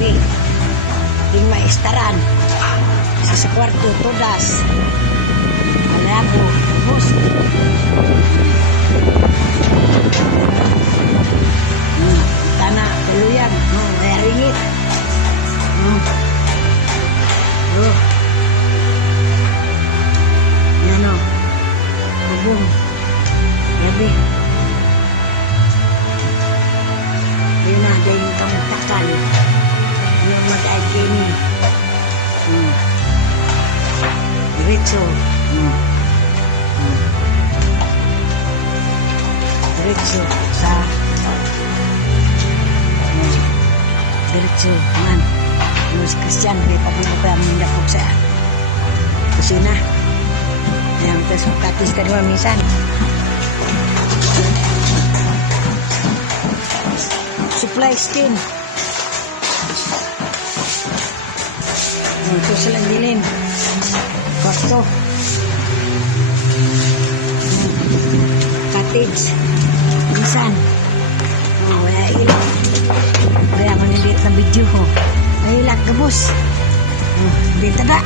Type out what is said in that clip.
TV. Yung maistaran. Sa kwarto, todas. Malabo, bus. Tana, tuluyan. May ringit. Yan o. Bubong. Yabi. Yun na, dahil yung kamutakan. Yung mag-ay kini. Diretso. Diretso sa diretso man. Mas Christian, may pagbubuka ang dapog sa kusina. Yang terus katis kedua minsan. Supply skin. Ito silang dilin. Kwarto. Cottage. Minsan. Wala ilang. Kaya manilit na video ko. Ay ilang gabos. Bintada.